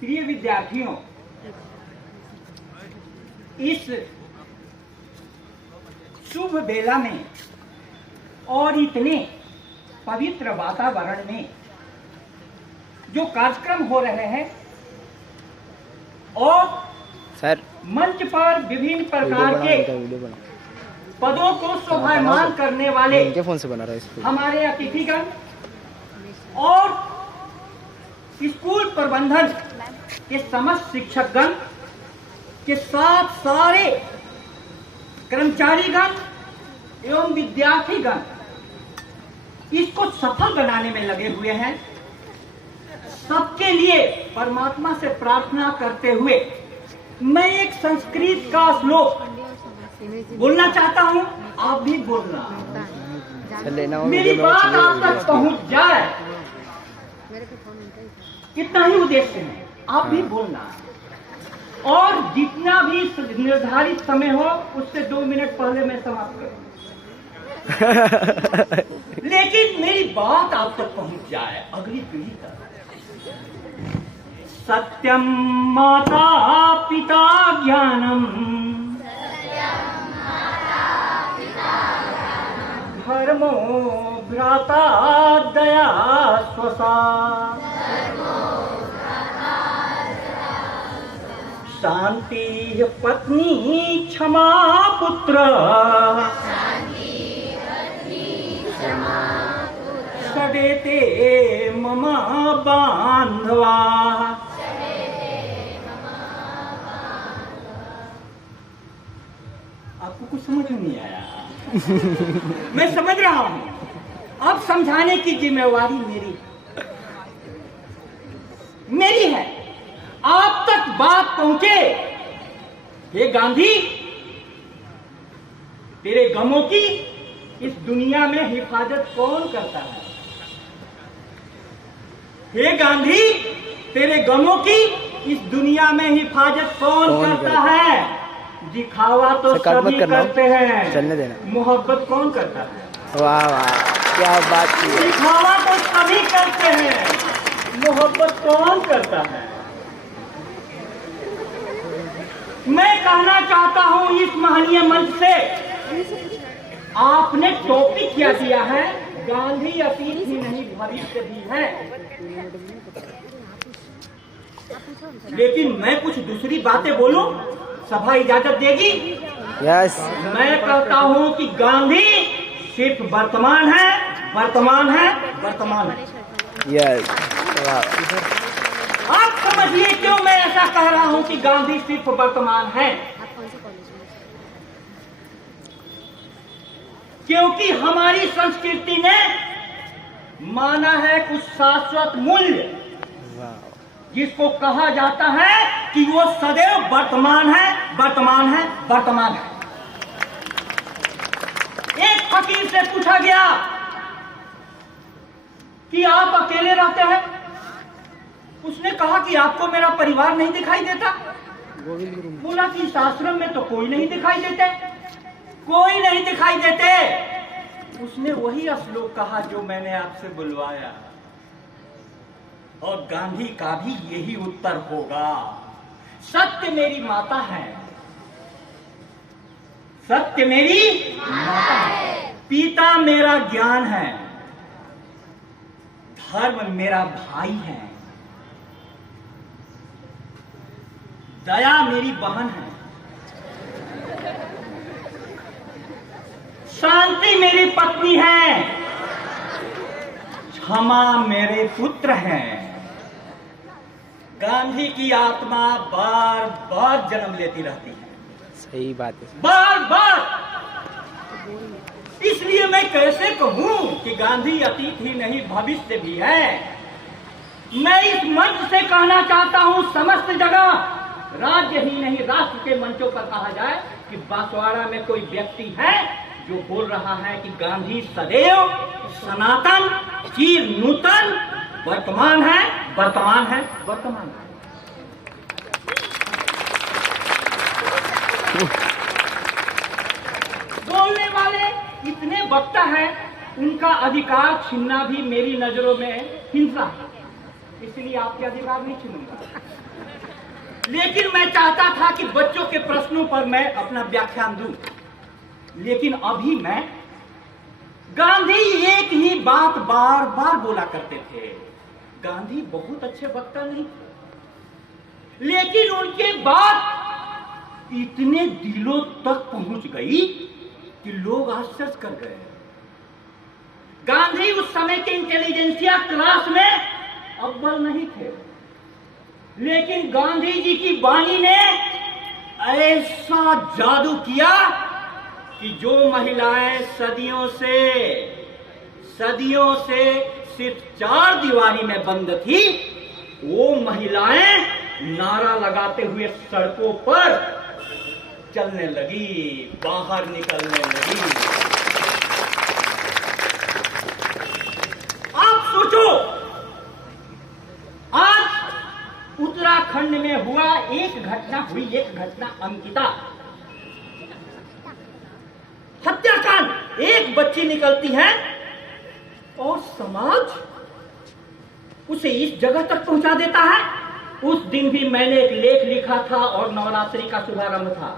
प्रिय विद्यार्थियों, इस शुभ बेला में और इतने पवित्र वातावरण में जो कार्यक्रम हो रहे हैं और सर मंच पर विभिन्न प्रकार के पदों को शोभायमान करने वाले इनके फोन से बना रहा है हमारे अतिथिगण और स्कूल प्रबंधन के समस्त शिक्षकगण के साथ सारे कर्मचारीगण एवं विद्यार्थीगण इसको सफल बनाने में लगे हुए हैं। सबके लिए परमात्मा से प्रार्थना करते हुए मैं एक संस्कृत का श्लोक बोलना चाहता हूँ। आप भी बोलना, मेरी बात आप तक पहुँच जाए, इतना ही उद्देश्य है। आप भी बोलना और जितना भी निर्धारित समय हो उससे 2 मिनट पहले मैं समाप्त करूँ, लेकिन मेरी बात आप तक पहुँच जाए अगली पीढ़ी तक। सत्यम माता पिता ज्ञानम, धर्मो भ्राता दया स्वसा, शांति पत्नी क्षमा पुत्र, सदेते मम बांधवा। आपको कुछ समझ नहीं आया? मैं समझ रहा हूं। अब समझाने की जिम्मेवारी मेरी है। आप तक बात पहुंचे। हे गांधी, तेरे गमों की इस दुनिया में हिफाजत कौन करता है? हे गांधी, तेरे गमों की इस दुनिया में हिफाजत कौन करता है? दिखावा तो सभी करते हैं, चलने देना। मोहब्बत कौन करता है? वाह वाह, क्या बात की। दिखावा तो सभी करते हैं, मोहब्बत कौन करता है? मैं कहना चाहता हूं इस महनीय मंच से, आपने टॉपिक क्या दिया है? गांधी अतीत ही नहीं भविष्य भी है। लेकिन मैं कुछ दूसरी बातें बोलूं, सभा इजाजत देगी? यस। मैं कहता हूं कि गांधी सिर्फ वर्तमान है, वर्तमान है, वर्तमान है। यस। आप समझिए क्यों मैं ऐसा कह रहा हूं कि गांधी सिर्फ वर्तमान है। क्योंकि हमारी संस्कृति ने माना है कुछ शाश्वत मूल्य, जिसको कहा जाता है कि वो सदैव वर्तमान है, वर्तमान है, वर्तमान है। एक फकीर से पूछा गया कि आप अकेले रहते हैं। उसने कहा कि आपको मेरा परिवार नहीं दिखाई देता? बोला कि इस आश्रम में तो कोई नहीं दिखाई देते, कोई नहीं दिखाई देते। उसने वही श्लोक कहा जो मैंने आपसे बुलवाया, और गांधी का भी यही उत्तर होगा। सत्य मेरी माता है, सत्य मेरी माता है, पिता मेरा ज्ञान है, धर्म मेरा भाई है, दया मेरी बहन है, शांति मेरी पत्नी है, क्षमा मेरे पुत्र हैं। गांधी की आत्मा बार बार जन्म लेती रहती है। सही बात है, बार बार। इसलिए मैं कैसे कहूं कि गांधी अतीत ही नहीं भविष्य भी है। मैं इस मंच से कहना चाहता हूं, समस्त जगह, राज्य ही नहीं राष्ट्र के मंचों पर कहा जाए कि बांसवाड़ा में कोई व्यक्ति है जो बोल रहा है कि गांधी सदैव सनातन, चिर नूतन, वर्तमान है, वर्तमान है, वर्तमान है। बोलने वाले इतने वक्ता हैं, उनका अधिकार छीनना भी मेरी नजरों में हिंसा है। इसलिए आपके अधिकार नहीं छीनूंगा। लेकिन मैं चाहता था कि बच्चों के प्रश्नों पर मैं अपना व्याख्यान दूं। लेकिन अभी मैं गांधी एक ही बात बार बार बोला करते थे। गांधी बहुत अच्छे वक्ता नहीं थे, लेकिन उनके बात इतने दिलों तक पहुंच गई कि लोग आश्चर्य कर गए। गांधी उस समय के इंटेलिजेंसिया क्लास में अव्वल नहीं थे, लेकिन गांधी जी की वाणी ने ऐसा जादू किया कि जो महिलाएं सदियों से सिर्फ 4 दीवारी में बंद थी, वो महिलाएं नारा लगाते हुए सड़कों पर चलने लगी, बाहर निकलने लगी। आप सोचो, आज उत्तराखंड में हुआ एक घटना अंकिता हत्याकांड। एक बच्ची निकलती है और समाज उसे इस जगह तक पहुंचा देता है। उस दिन भी मैंने एक लेख लिखा था और नवरात्रि का शुभारंभ था।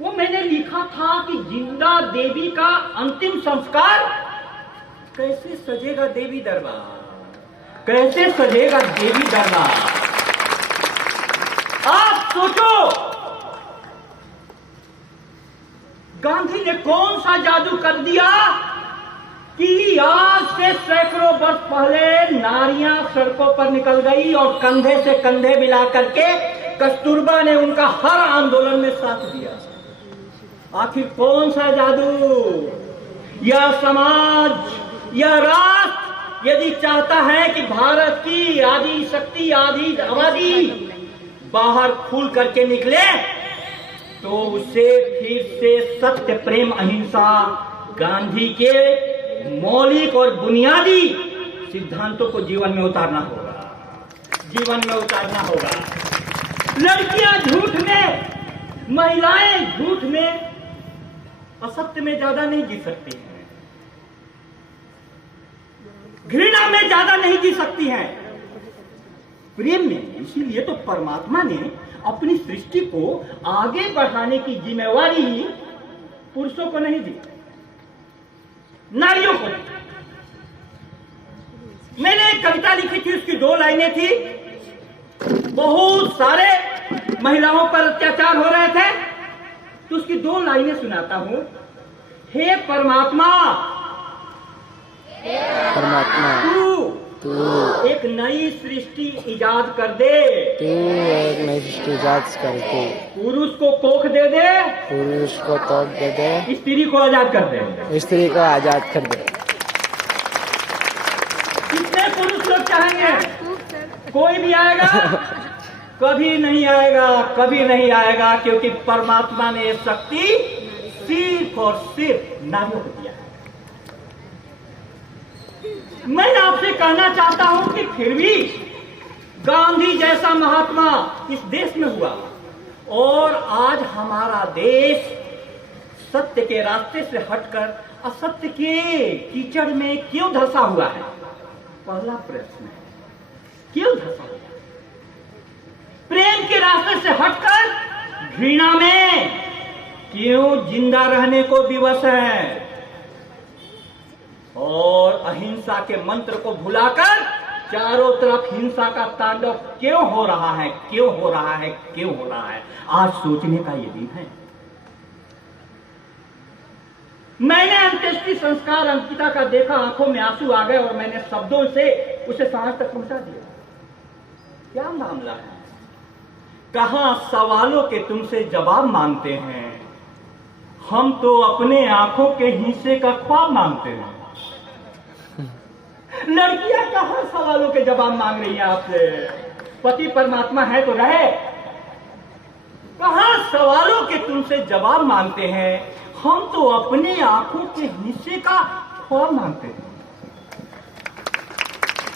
वो मैंने लिखा था कि जिंदा देवी का अंतिम संस्कार कैसे सजेगा देवी दरबार, कैसे सजेगा देवी दरबार। आप सोचो, गांधी ने कौन सा जादू कर दिया कि आज से सैकड़ों वर्ष पहले नारियां सड़कों पर निकल गई और कंधे से कंधे मिला करके कस्तूरबा ने उनका हर आंदोलन में साथ दिया। आखिर कौन सा जादू? यह समाज, यह राष्ट्र यदि चाहता है कि भारत की आदि शक्ति, आदि आबादी बाहर खुल करके निकले, तो उसे फिर से सत्य, प्रेम, अहिंसा, गांधी के मौलिक और बुनियादी सिद्धांतों को जीवन में उतारना होगा। लड़कियां झूठ में, महिलाएं झूठ में, असत्य में ज्यादा नहीं जी सकती हैं, घृणा में ज्यादा नहीं जी सकती हैं, प्रेम में। इसीलिए तो परमात्मा ने अपनी सृष्टि को आगे बढ़ाने की जिम्मेवारी ही पुरुषों को नहीं दी, नारियों को दी। मैंने एक कविता लिखी थी, उसकी 2 लाइनें थी। बहुत सारे महिलाओं पर अत्याचार हो रहे थे, तो उसकी 2 लाइनें सुनाता हूं। हे परमात्मा, तू एक नई सृष्टि इजाद कर दे, पुरुष को कोख दे दे, स्त्री को आजाद कर दे। कितने पुरुष लोग चाहेंगे? कोई भी आएगा? कभी नहीं आएगा, क्योंकि परमात्मा ने शक्ति सिर्फ और सिर्फ नारियों को दिया है। मैं आपसे कहना चाहता हूं कि फिर भी गांधी जैसा महात्मा इस देश में हुआ, और आज हमारा देश सत्य के रास्ते से हटकर असत्य के कीचड़ में क्यों धंसा हुआ है? पहला प्रश्न है, क्यों धंसा हुआ? प्रेम के रास्ते से हटकर घृणा में क्यों जिंदा रहने को विवश है? और अहिंसा के मंत्र को भुलाकर चारों तरफ हिंसा का तांडव क्यों हो रहा है? आज सोचने का ये दिन है। मैंने अंत्येष्टि संस्कार अंकिता का देखा, आंखों में आंसू आ गए और मैंने शब्दों से उसे समाज तक पहुंचा दिया। क्या मामला है? कहां सवालों के तुमसे जवाब मांगते हैं, हम तो अपने आंखों के हिस्से का ख्वाब मांगते हैं। लड़कियां कहां सवालों के जवाब मांग रही हैं आपसे? पति परमात्मा है तो रहे। कहां सवालों के तुमसे जवाब मांगते हैं, हम तो अपने आंखों के हिस्से का ख्वाब मांगते हैं।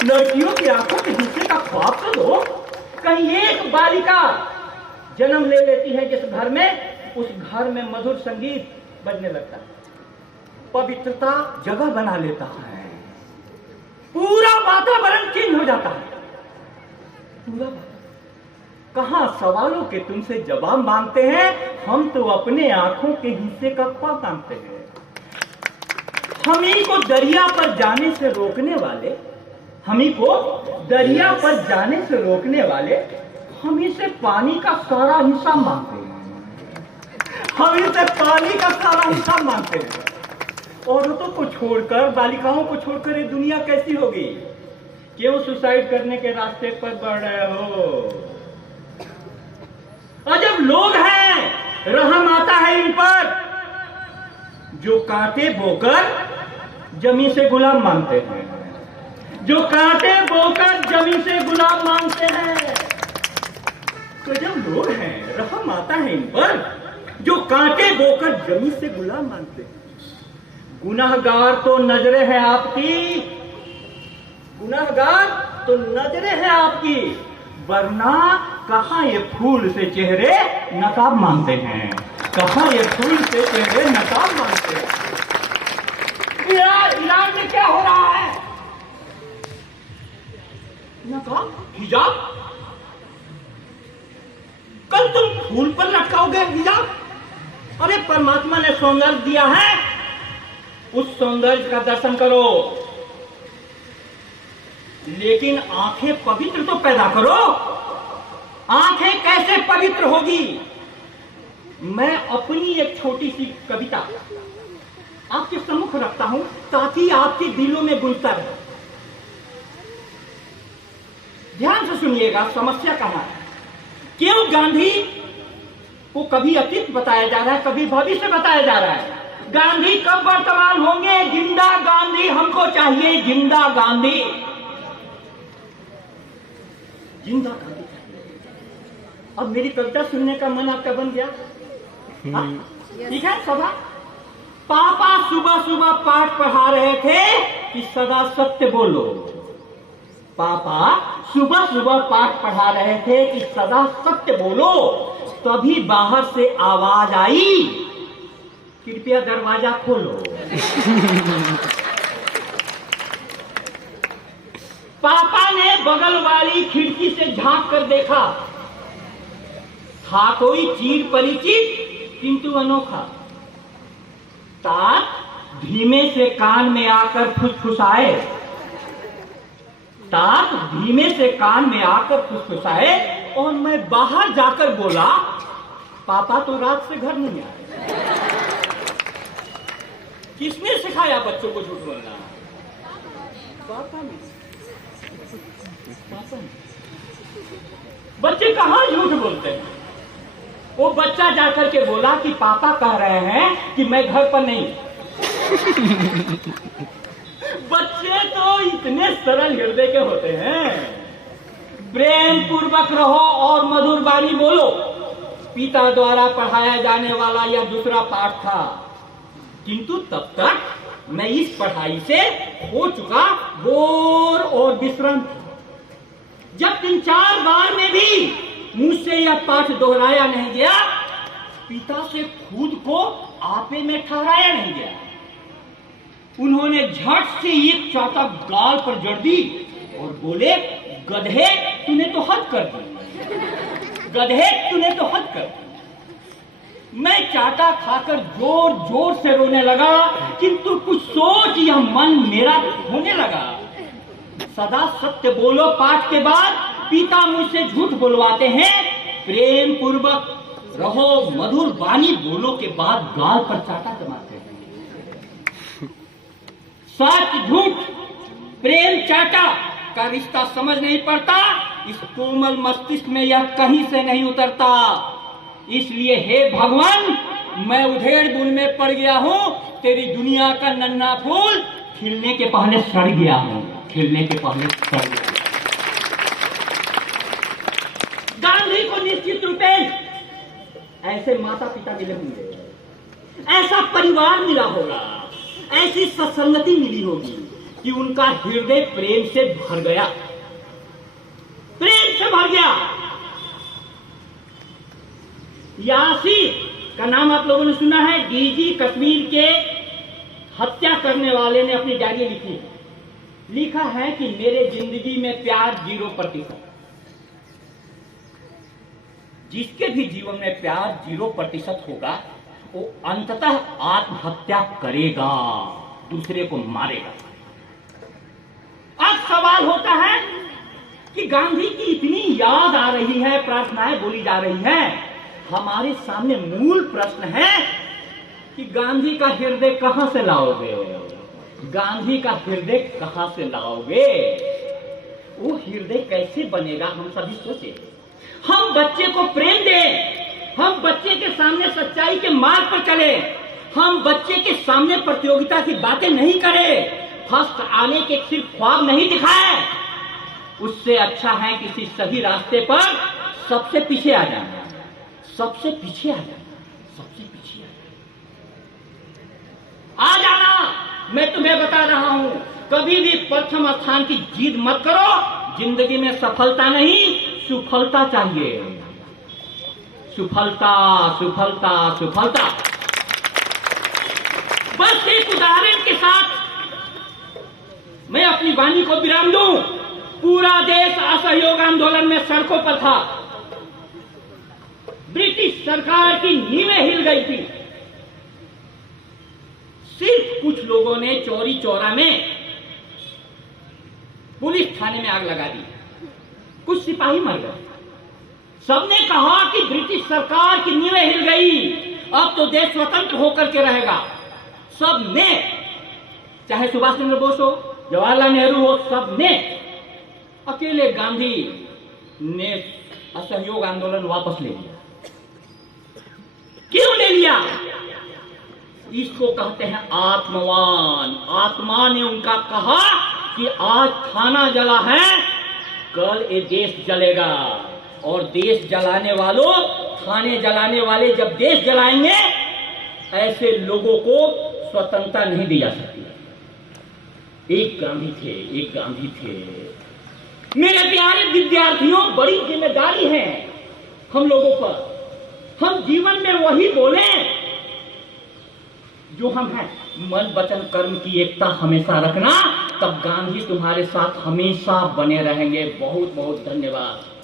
लड़कियों की आंखों के हिस्से का ख्वाब तो दो। कहीं एक बालिका जन्म ले लेती है जिस घर में, उस घर में मधुर संगीत बजने लगता है, पवित्रता जगह बना लेता है। पूरा वातावरण चेंज हो जाता है। पूरा कहां सवालों के तुमसे जवाब मांगते हैं, हम तो अपने आंखों के हिस्से का ख्वाब मांगते हैं। हमी को दरिया पर जाने से रोकने वाले, हमी को दरिया पर जाने से रोकने वाले हमी से पानी का सारा हिस्सा मांगते हैं। हमी से पानी का सारा हिस्सा मांगते हैं। औरतों को छोड़कर, बालिकाओं को छोड़कर ये दुनिया कैसी होगी? क्यों सुसाइड करने के रास्ते पर बढ़ रहे हो? अजब लोग हैं, रहम आता है इन पर, जो कांटे बोकर जमी से गुलाम मांगते हैं, जो कांटे बोकर जमी से गुलाम मांगते हैं। गजब लोग हैं, रहम आता है इन पर, जो कांटे बोकर जमी से गुलाम मांगते हैं। गुनाहगार तो नजरें हैं आपकी, गुनाहगार तो नजरें हैं आपकी, वरना कहां ये फूल से चेहरे नकाब मांगते हैं, कहां ये फूल से चेहरे नकाब मांगते हैं। ईरान में क्या हो रहा है? नकाब, हिजाब। कल तुम फूल पर लटकाओगे हिजाब? अरे परमात्मा ने सौंदर्य दिया है, उस सौंदर्य का दर्शन करो, लेकिन आंखें पवित्र तो पैदा करो। आंखें कैसे पवित्र होगी? मैं अपनी एक छोटी सी कविता आपके सम्मुख रखता हूं, ताकि आपके दिलों में गुंजता रहे। ध्यान से सुनिएगा, समस्या कहां है। क्यों गांधी को कभी अतीत बताया जा रहा है, कभी भविष्य बताया जा रहा है? गांधी कब वर्तमान होंगे? जिंदा गांधी हमको चाहिए, जिंदा गांधी, जिंदा गांधी चाहिए। अब मेरी कविता सुनने का मन आपका बन गया? ठीक है सभा। पापा सुबह सुबह पाठ पढ़ा रहे थे कि सदा सत्य बोलो। पापा सुबह सुबह पाठ पढ़ा रहे थे कि सदा सत्य बोलो। तभी बाहर से आवाज आई, कृपया दरवाजा खोलो। पापा ने बगल वाली खिड़की से झांक कर देखा, था कोई चीर परिचित किंतु अनोखा। तात धीमे से कान में आकर फुसफुसाए, तात धीमे से कान में आकर फुसफुसाए, और मैं बाहर जाकर बोला, पापा तो रात से घर नहीं आए। किसने सिखाया बच्चों को झूठ बोलना? पापा ने। पापा ने। बच्चे कहां झूठ बोलते हैं? वो बच्चा जाकर के बोला कि पापा कह रहे हैं कि मैं घर पर नहीं। बच्चे तो इतने सरल हृदय के होते हैं। प्रेम पूर्वक रहो और मधुर वाणी बोलो, पिता द्वारा पढ़ाया जाने वाला यह दूसरा पाठ था। किंतु तब तक मैं इस पढ़ाई से हो चुका बोर और विश्रांत। जब 3-4 बार में भी मुझसे यह पाठ दोहराया नहीं गया, पिता से खुद को आपे में ठहराया नहीं गया, उन्होंने झट से एक चाटा गाल पर जड़ दी और बोले, गधे तूने तो हद कर दी, गधे तूने तो हद कर दी। मैं चाटा खाकर जोर जोर से रोने लगा, किंतु कुछ सोच यह मन मेरा होने लगा। सदा सत्य बोलो पाठ के बाद पिता मुझसे झूठ बोलवाते हैं, प्रेम पूर्वक रहो मधुर वाणी बोलो के बाद गाल पर चाटा जमाते हैं। सच झूठ प्रेम चाटा का रिश्ता समझ नहीं पड़ता, इस कोमल मस्तिष्क में यह कहीं से नहीं उतरता। इसलिए हे भगवान, मैं उधेड़ बुन में पड़ गया हूं, तेरी दुनिया का नन्हा फूल खिलने के पहले सड़ गया हूं, खिलने के पहले सड़ गया। गांधी को निश्चित रूपे ऐसे माता पिता मिले होंगे, ऐसा परिवार मिला होगा, ऐसी सत्संगति मिली होगी कि उनका हृदय प्रेम से भर गया, प्रेम से भर गया। यासीर का नाम आप लोगों ने सुना है, डीजी कश्मीर के हत्या करने वाले ने अपनी डायरी लिखी। लिखा है कि मेरे जिंदगी में प्यार 0%। जिसके भी जीवन में प्यार 0% होगा वो अंततः आत्महत्या करेगा, दूसरे को मारेगा। अब सवाल होता है कि गांधी की इतनी याद आ रही है, प्रार्थनाएं बोली जा रही हैं, हमारे सामने मूल प्रश्न है कि गांधी का हृदय कहां से लाओगे? गांधी का हृदय कहां से लाओगे? वो हृदय कैसे बनेगा? हम सभी सोचे। हम बच्चे को प्रेम दें, हम बच्चे के सामने सच्चाई के मार्ग पर चले, हम बच्चे के सामने प्रतियोगिता की बातें नहीं करें, फर्स्ट आने के सिर्फ ख्वाब नहीं दिखाए। उससे अच्छा है किसी सही रास्ते पर सबसे पीछे आ जाना, सबसे पीछे आ जाना, सबसे पीछे आ जाना। मैं तुम्हें बता रहा हूं, कभी भी प्रथम स्थान की जीत मत करो। जिंदगी में सफलता नहीं, सुफलता चाहिए। सुफलता, सुफलता, सुफलता। बस एक उदाहरण के साथ मैं अपनी वाणी को विराम दूं। पूरा देश असहयोग आंदोलन में सड़कों पर था। ब्रिटिश सरकार की नींवें हिल गई थी। सिर्फ कुछ लोगों ने चौरी चौरा में पुलिस थाने में आग लगा दी, कुछ सिपाही मर गए। सबने कहा कि ब्रिटिश सरकार की नींवें हिल गई, अब तो देश स्वतंत्र होकर के रहेगा। सबने, चाहे सुभाष चंद्र बोस हो, जवाहरलाल नेहरू हो, सबने। अकेले गांधी ने असहयोग आंदोलन वापस ले लिया। क्यों ले लिया? इसको कहते हैं आत्मवान। आत्मा ने उनका कहा कि आज थाना जला है, कल ये देश जलेगा, और देश जलाने वालों, थाने जलाने वाले जब देश जलाएंगे, ऐसे लोगों को स्वतंत्रता नहीं दी जा सकती। एक गांधी थे, एक गांधी थे। मेरे प्यारे विद्यार्थियों, बड़ी जिम्मेदारी है हम लोगों पर। हम जीवन में वही बोले जो हम हैं। मन वचन कर्म की एकता हमेशा रखना, तब गांधी तुम्हारे साथ हमेशा बने रहेंगे। बहुत बहुत धन्यवाद।